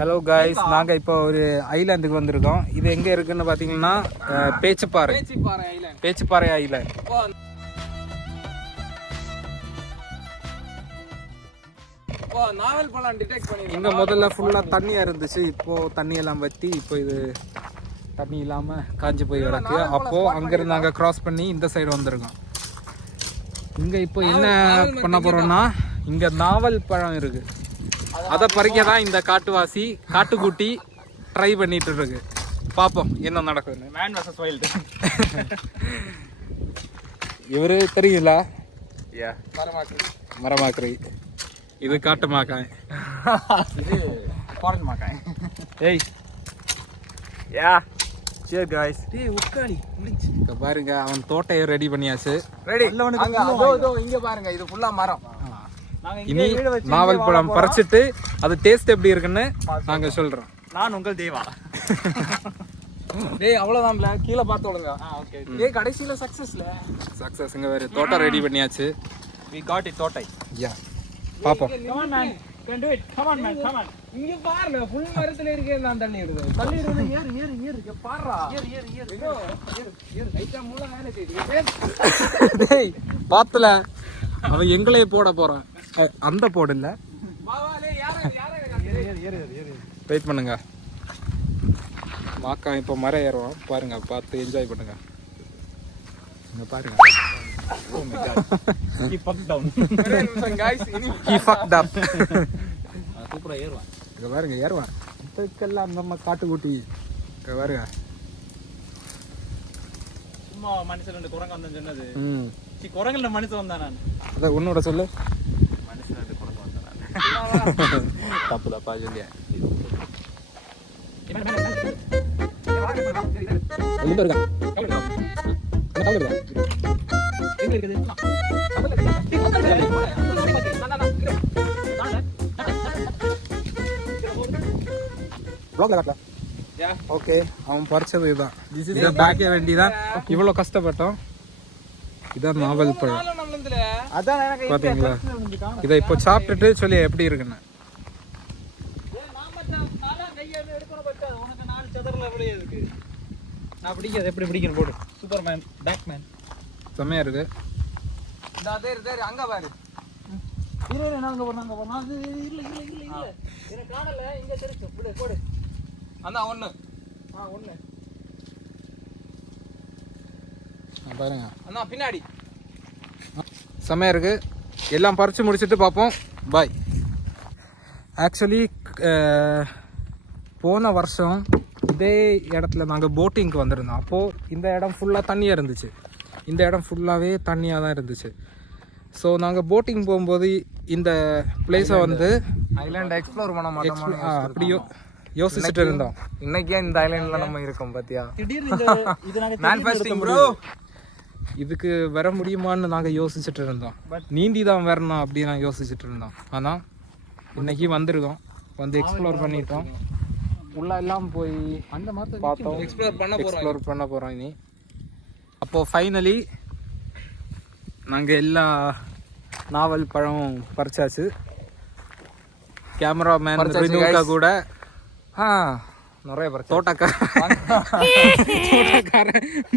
Hello guys, நாங்கள் இப்போ ஒரு ஐலாண்டுக்கு வந்திருக்கோம். இது எங்கே இருக்குன்னு பார்த்தீங்கன்னா பேச்சுப்பாறை ஐலாண்ட். இங்கே முதல்ல ஃபுல்லாக தண்ணியாக இருந்துச்சு. இப்போது தண்ணியெல்லாம் வற்றி இப்போ இது தண்ணி இல்லாமல் காஞ்சி போய் கிடக்கு. அப்போது அங்கேருந்து நாங்கள் க்ராஸ் பண்ணி இந்த சைடு வந்திருக்கோம். இங்கே இப்போ என்ன பண்ண போகிறோம்னா, இங்கே நாவல் பழம் இருக்குது. அதை பறிக்க தான் இந்த காட்டுக்குட்டி ட்ரை பண்ணிட்டு இருக்கு. பார்ப்போம் என்ன நடக்குது. Man versus wild. இவரு தெரியுங்களா? மரமாக்கரை. இது காட்டு மாக்காய். இது ஃபாரின் மாக்காய். ஏய் யா சியர் गाइस. டேய் உட்காரி முடிச்சு. இங்க பாருங்க, அவன் தோட்டையை ரெடி பண்ணியாச்சு. ரெடி. அங்க அதோ இங்க பாருங்க, இது ஃபுல்லா மரம். இனி நாவல் பழம் பறிச்சிட்டு அது டேஸ்ட் எப்படி இருக்குன்னு நாங்க சொல்றோம். நான் உங்கள் தேவா. டேய் அவ்வளவுதான்ல, கீழே பார்த்து ஒழுங்க. ஓகே. டேய் கடைசில சக்சஸ் இங்க வேற தோட்டம் ரெடி பண்ணியாச்சு. we got it தோட்டை. யா பாப்போம். come on man, can do it. come on man, come on. இங்க பாருங்க, ஃபுல் மரத்துல இருக்கே. நான் தண்ணி விடுது. ஏறு இங்க பாறா. ஏறு லைட்டா மூளை மேலே தெரியுது. டேய் பாத்துல அவன் எங்களே போட போறான். அந்த போடு இல்ல. வெயிட் பண்ணுங்க. மாக்கா இப்போ மரம் ஏறுவோம் பாருங்க, பார்த்து என்ஜாய் பண்ணுங்க. இங்க பாருங்க. oh my god. he fucked down. guys, he fucked up. சூப்பரா ஏறுவான். இங்க பாருங்க ஏறுவான். இதுக்கெல்லாம் நம்ம காட்டுக்குட்டி. இங்க பாருங்க. சும்மா மனுஷன் ரெண்டு குரங்கு வந்தேன்னு சொன்னது. குரங்குல மனுஷன் வந்தான். நான் அத உன்னோட சொல்லு. மனுஷன் ரெண்டு குரங்கு வந்தான். தப்பா சொல்லியா? எங்க இருக்கா? கவுல இருக்கா? எங்க இருக்குது? ப்ளாக்ல காட்டல. ஓகே, அவன் பறிச்சது இதுதான். இதை பேக்க வேண்டிதான். இவ்வளோ கஷ்டப்பட்டோம். இதான் நாவல் பழம். பாத்தீங்களா? இதை இப்போ சாப்பிட்டுட்டு சொல்லி எப்படி இருக்குன்னு. நான் பிடிக்காது. எப்படி பிடிக்கணும் போடு. சூப்பர் மேன், பேக் மேன். செம்மையா இருக்கு. அங்க பாரு. என்ன அங்க போறாங்க போனா. அது இல்ல எனக்கு காணல. இங்க தெரிச்சு. விடு போடு. அண்ணா ஒண்ணு. ஒண்ணு. பாருங்க அண்ணா பின்னாடி. செம்மையா இருக்கு. எல்லாம் பறிச்சு முடிச்சுட்டு பார்ப்போம். பாய். ஆக்சுவலி போன வருஷம் இதே இடத்துல நாங்கள் போட்டிங்க்கு வந்திருந்தோம். அப்போது இந்த இடம் ஃபுல்லாக தண்ணியாக இருந்துச்சு. இந்த இடம் ஃபுல்லாகவே தண்ணியாக தான் இருந்துச்சு. ஸோ நாங்கள் போட்டிங் போகும்போது இந்த பிளேஸை வந்து ஐலாண்ட் எக்ஸ்ப்ளோர் பண்ண மாட்டோம். அப்படியோ யோசிச்சுட்டு இருந்தோம். இன்னைக்கே இந்த ஐலாண்ட்ல நம்ம இருக்கோம் பாத்தியா. இதுக்கு வர முடியுமான்னு நாங்கள் யோசிச்சுட்டு இருந்தோம். நீந்தி தான் வரணும் அப்படின்னு நான் யோசிச்சுட்டு இருந்தோம். ஆனால் இன்னைக்கு வந்திருக்கோம். வந்து எக்ஸ்ப்ளோர் பண்ணிட்டோம். உள்ள எல்லாம் போய் அந்த மாதிரி பார்த்தோம். எக்ஸ்ப்ளோர் பண்ண போகிறோம் இனி. அப்போது ஃபைனலி நாங்கள் எல்லா நாவல் பழம் பறிச்சாச்சு. கேமராமேன் ரினுகா கூட நிறைய தோட்டக்காரன்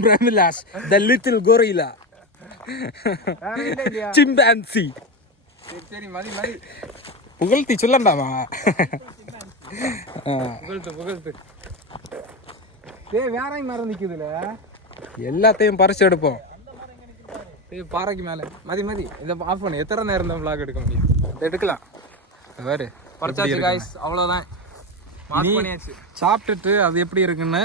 பிரமிலாஷ், த லிட்டில் கொரில்லா, சிம்பான்சி. சரி மதி மதி புகழ்த்தி சொல்லண்டாமா? புகழ்த்து. வேற மரம் நிக்குதுல. எல்லாத்தையும் பறிச்சு எடுப்போம். பாறைக்கு மேல மதி இதை ஆஃப் பண்ணு. எத்தனை நேரம் தான் vlog எடுக்க முடியும்? இதை எடுக்கலாம். வேறு பறிச்சாச்சு guys, அவ்வளோதான். சாப்பிட்டுட்டு அது எப்படி இருக்குன்னு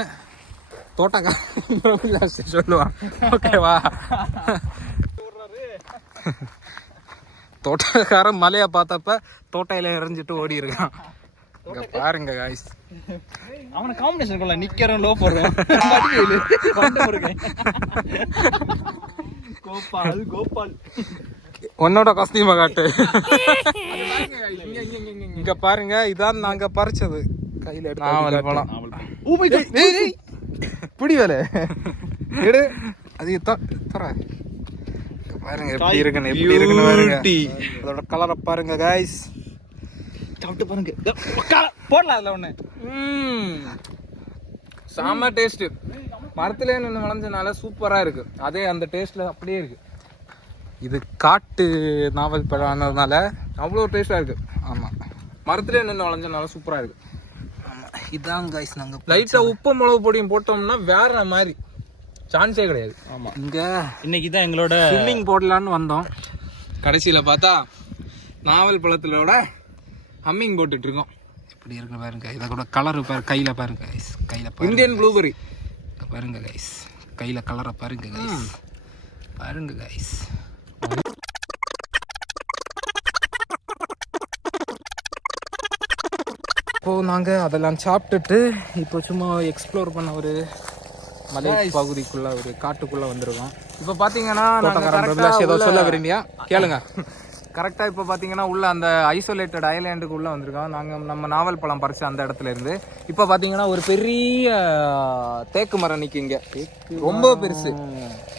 தோட்டக்காரன் சொல்லுவான். ஓகேவா? தோட்டக்காரன் மலையை பார்த்தப்ப தோட்டையில எறிஞ்சிட்டு ஓடி இருக்கான். இங்க பாருங்க காய்ஸ். அவன காம்பினேஷன் கொள்ள நிக்கிறேன் லோ போடுறேன். கோபால் உன்னோட கஸ்தீமா காட்டு. இங்க பாருங்க, இதான் நாங்க பறிச்சது. கையில எடுத்து பிடி வேலை எடு. அது தர பாருங்க எப்படி இருக்குன்னு பாருங்க. அதோட கலரை பாருங்க காய்ஸ். சாப்பிட்டு பாருங்க. போடலாம் அதில் ஒன்று. செம்ம டேஸ்ட்டு. மரத்துலேயே நின்று விளைஞ்சனால சூப்பராக இருக்குது. அதே அந்த டேஸ்ட்டில் அப்படியே இருக்குது. இது காட்டு நாவல் பழம் ஆனதுனால அவ்வளோ டேஸ்ட்டாக இருக்குது. ஆமாம், மரத்துலேயே நின்று விளைஞ்சனால சூப்பராக இருக்குது. ஆமாம், இதான் கைஸ் நாங்கள் லைட்டாக உப்பு மிளகு பொடியும் போட்டோம்னா வேற மாதிரி சான்ஸே கிடையாது. ஆமாம், இங்கே இன்னைக்கு தான் எங்களோட ஸ்விம்மிங் போடலான்னு வந்தோம். கடைசியில் பார்த்தா நாவல் பழத்திலோட ஹம்மிங் போட்டுட்ருக்கோம். இப்படி இருக்கு பாருங்க. இதை கூட கலரு பாரு, கையில் பாருங்க கைஸ், கையில் பாருங்க. இந்தியன் ப்ளூபெரி பாருங்க கைஸ், கையில் கலரை பாருங்க கைஸ், பாருங்க கைஸ். இப்போது நாங்கள் அதெல்லாம் சாப்பிட்டுட்டு இப்போ சும்மா எக்ஸ்ப்ளோர் பண்ண ஒரு மலை பகுதிக்குள்ளே ஒரு காட்டுக்குள்ளே வந்திருக்கோம். இப்போ பார்த்தீங்கன்னா ஏதோ சொல்ல விரும்பியா கேளுங்க. கரெக்டாக இப்போ பார்த்தீங்கன்னா உள்ள அந்த ஐசோலேட்டட் ஐலாண்டுக்கு உள்ளே வந்திருக்கோம். நாங்கள் நம்ம நாவல் பழம் பறிச்ச அந்த இடத்துல இருந்து இப்போ பார்த்தீங்கன்னா ஒரு பெரிய தேக்கு மரம் நிற்கும் இங்கே, ரொம்ப பெருசு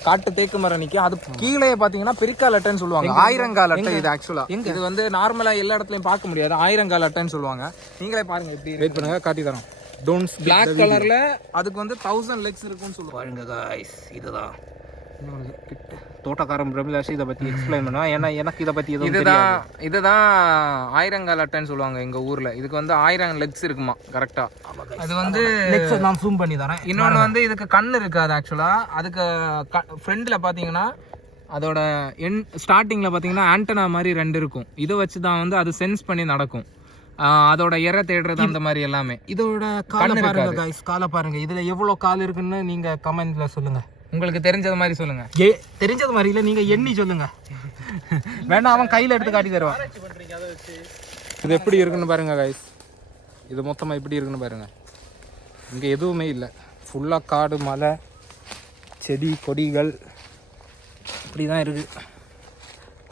காட்டு தேக்கு மரம் நிற்கும். அது கீழே பார்த்தீங்கன்னா பெரிக்கால் அட்டைன்னு சொல்லுவாங்க, ஆயிரங்கால் அட்டை. இது ஆக்சுவலாக இது வந்து நார்மலாக எல்லா இடத்துலையும் பார்க்க முடியாது, ஆயிரங்கால் அட்டைன்னு சொல்லுவாங்க. நீங்களே பாருங்க, எப்படி வெயிட் பண்ணுங்க, காட்டி தரோம். டோன்ட் பிளாக் கலர்ல அதுக்கு வந்து 1000 லெக்ஸ் இருக்குன்னு சொல்லுவாங்க. பாருங்க காய்ஸ், இதுதான் தோட்டக்காரன் பிரமிளாஷ் இதை பற்றி எக்ஸ்பிளைன் பண்ணுவேன். ஏன்னா எனக்கு இதை பற்றி இதுதான் ஆயிரங்கால் அட்டைன்னு சொல்லுவாங்க எங்கள் ஊரில். இதுக்கு வந்து 1000 லெக்ஸ் இருக்குமா கரெக்டாக. அது வந்து நான் ஜூம் பண்ணி தரேன். இன்னொன்று வந்து இதுக்கு கண் இருக்காது ஆக்சுவலாக. அதுக்கு ஃப்ரண்டில் பார்த்தீங்கன்னா அதோட ஸ்டார்டிங்கில் பார்த்தீங்கன்னா ஆண்டனா மாதிரி 2 இருக்கும். இதை வச்சு தான் வந்து அது சென்ஸ் பண்ணி நடக்கும். அதோட இறை தேடுறது அந்த மாதிரி எல்லாமே. இதோட காலை பாருங்க கைஸ், காலை பாருங்க. இதுல எவ்வளவு கால் இருக்குன்னு நீங்க கமெண்ட்ல சொல்லுங்க. உங்களுக்கு தெரிஞ்சது மாதிரி சொல்லுங்க. தெரிஞ்சது மாதிரி இல்ல, நீங்க எண்ணி சொல்லுங்க. வேண்டாம், அவன் கையில எடுத்து காட்டி தருவான். இது எப்படி இருக்குன்னு பாருங்க கைஸ். இது மொத்தமா எப்படி இருக்குன்னு பாருங்க. இங்க எதுவுமே இல்லை, ஃபுல்லா காடு, மலை, செடி கொடிகள் இப்படிதான் இருக்கு.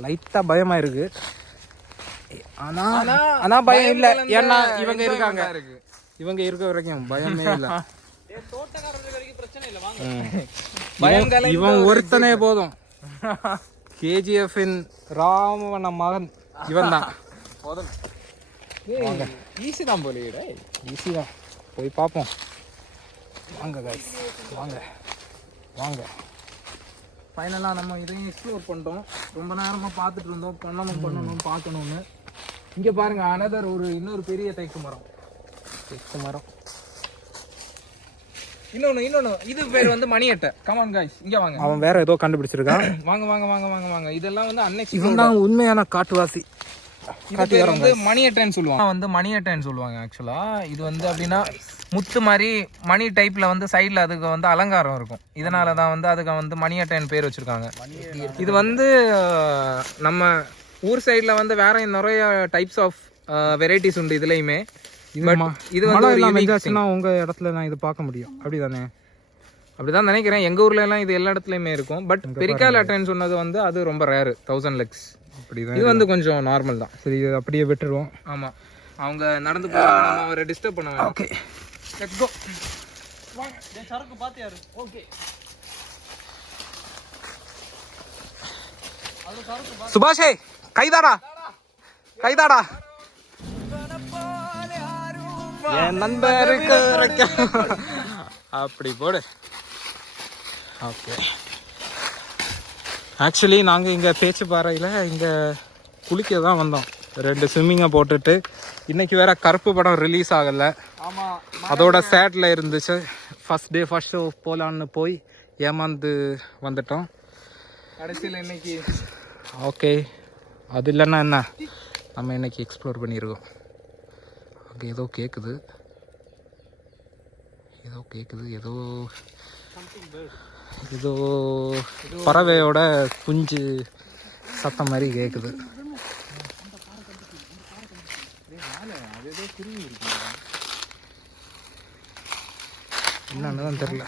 லைட்டா பயமா இருக்கு. ஆனா பயம் இல்ல, ஏன்னா இவங்க இருக்காங்க. இவங்க இருக்க வரைக்கும் பயமே இல்ல. இவன் ஒருத்தனே போதும். கேஜிஎஃப்பின் ராமவன மகன் இவன் தான். ஈஸி தான் போலியே, ஈஸி தான். போய் பார்ப்போம் வாங்க கைஸ், வாங்க வாங்க. ஃபைனலாக நம்ம இதையும் எக்ஸ்ப்ளோர் பண்ணிட்டோம். ரொம்ப நேரமாக பார்த்துட்டு இருந்தோம், பண்ணணும் பார்க்கணும்னு. இங்கே பாருங்க, அனதர் இன்னொரு பெரிய தேக்கு மரம். இன்னொன்று இது பேர் வந்து மணி அட்டை. கமான் காய்ஸ், இங்கே வாங்க. அவன் வேற ஏதோ கண்டுபிடிச்சிருக்கான். வாங்க வாங்க வாங்க வாங்க வாங்க. இதெல்லாம் வந்து இவன் தான் உண்மையான காட்டுவாசி. இது வந்து மணி அட்டைன்னு சொல்லுவாங்க. மணி அட்டைன்னு சொல்லுவாங்க ஆக்சுவலாக. இது வந்து அப்படின்னா முத்து மாதிரி மணி டைப்பில் வந்து சைடில் அதுக்கு வந்து அலங்காரம் இருக்கும். இதனால தான் வந்து அதுக்கு வந்து மணி அட்டைன்னு பேர் வச்சுருக்காங்க. இது வந்து நம்ம ஊர் சைடில் வந்து வேற நிறைய டைப்ஸ் ஆஃப் வெரைட்டிஸ் உண்டு இதுலேயுமே. இது வந்து உங்க இடத்துல நான் இது பார்க்க முடியும், அப்படிதானே? அப்படிதான் நினைக்கிறேன். எங்கள் ஊர்ல எல்லாம் இது எல்லா இடத்துலையுமே இருக்கும். பட் பெரிக்கால் அட்டைன்னு சொன்னது வந்து அது ரொம்ப ரேரு, 1000 லெக்ஸ். அப்படிதான். இது வந்து கொஞ்சம் நார்மல் தான். சரி, இது அப்படியே விட்டுருவோம். ஆமாம், அவங்க நடந்து போகிறாங்க, நம்ம அவரை டிஸ்டர்ப் பண்ண வேண்டாம். Okay, let's go. வாங்க, சரக்கு பாத்தியாரு. ஓகே, சுபாஷே கைதாடா, கைதாடா. என் நண்பருக்கு அப்படி போடு. ஓகே, ஆக்சுவலி நாங்கள் இங்கே பேச்சுப்பாறையில் இங்கே குளிக்க தான் வந்தோம். 2 ஸ்விம்மிங்கை போட்டுட்டு. இன்றைக்கி வேறு கருப்பு படம் ரிலீஸ் ஆகலை. ஆமாம், அதோட சேட்டில் இருந்துச்சு. ஃபஸ்ட் டே ஃபஸ்ட் ஷோ போகலான்னு போய் ஏமாந்து வந்துட்டோம் கடைசியில் இன்னைக்கு. ஓகே, அது இல்லைன்னா என்ன, நம்ம இன்னைக்கு எக்ஸ்ப்ளோர் பண்ணியிருக்கோம். ஓகே, ஏதோ கேட்குது, ஏதோ பறவையோட குஞ்சு சத்தம் மாதிரி கேட்குது. என்னன்னு தான் தெரியல.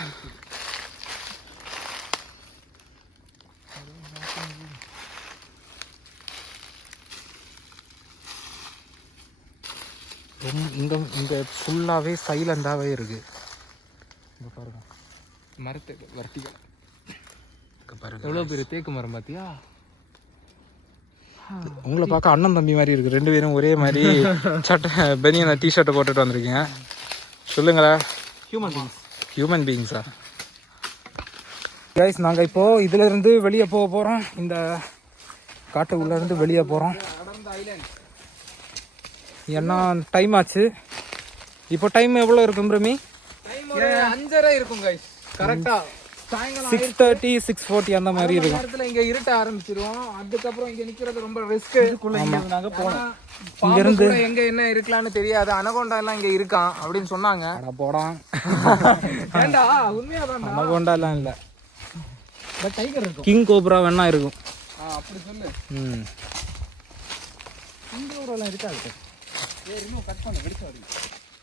இங்கே ஃபுல்லாகவே சைலண்டாகவே இருக்குது. இங்கே பாருங்க, மரத்துக்கு வர்த்திகள் பாருங்க எவ்வளோ பெரிய தேக்கு மரம் பார்த்தியா? உங்களை பார்க்க அண்ணன் தம்பி மாதிரி இருக்கு, ரெண்டு பேரும் ஒரே மாதிரி சட்டை பெனியனை டிஷர்ட்டை போட்டுட்டு வந்திருக்கீங்க. சொல்லுங்களேன். ஹியூமன் பீயிங்ஸா கைஸ்? நாங்கள் இப்போது இதிலேருந்து வெளியே போக போகிறோம். இந்த காட்டுக்குள்ளேருந்து வெளியே போகிறோம். ஏன்னா டைம் ஆச்சு. இப்போ டைம் எவ்வளோ இருக்கும் பிரமி? 5:30 இருக்கும் கைஸ். கரெக்டாக சாயங்காலம் 6:30 6:40 அந்த மாதிரி இருக்கும். நேரத்தில் இங்கே இருட்ட ஆரம்பிச்சிருவோம். அதுக்கப்புறம் இங்கே நிற்கிறது ரொம்ப ரிஸ்க். நாங்கள் போனோம். இங்கேருந்து எங்கே என்ன இருக்கலாம்னு தெரியாது. அனகொண்டா எல்லாம் இங்கே இருக்கான் அப்படின்னு சொன்னாங்க. போடான். ஏண்டா உண்மையாக அனகொண்டா எல்லாம் இல்லை, டைகர் இருக்கும். கிங் கோப்ரா வேணா இருக்கும். அப்படி சொல்லு. கிங் இருக்காது.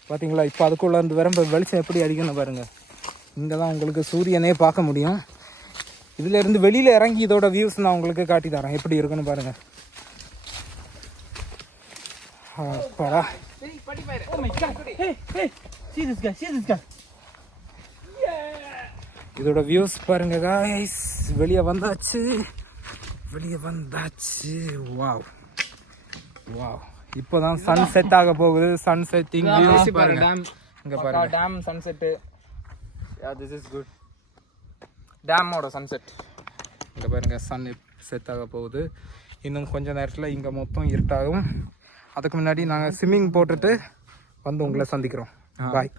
பார்த்தீங்களா? இப்போ அதுக்குள்ள இருந்து வர வெளிச்சம் எப்படி அடிக்கணும் பாருங்க. இங்கே தான் உங்களுக்கு சூரியனே பார்க்க முடியும். இதில் இருந்து வெளியில் இறங்கி இதோட வியூஸ் நான் உங்களுக்கு காட்டி தரேன் எப்படி இருக்குன்னு பாருங்க. அப்பாடா. இதோட வியூஸ் பாருங்க காய்ஸ். வெளியே வந்தாச்சு. Wow wow. இப்போதான் சன் செட் ஆக போகுது. சன் செட்டிங் வியூஸ் பாருங்க. இங்க பாருங்க dam sunset. Yeah this is good. டேமோட சன்செட். இங்க பாருங்க சன் செட் ஆக போகுது. இன்னும் கொஞ்ச நேரத்தில் இங்கே மொத்தம் இருட்டாகும். அதுக்கு முன்னாடி நாங்கள் ஸ்விம்மிங் போட்டுட்டு வந்து உங்களை சந்திக்கிறோம். பாய்.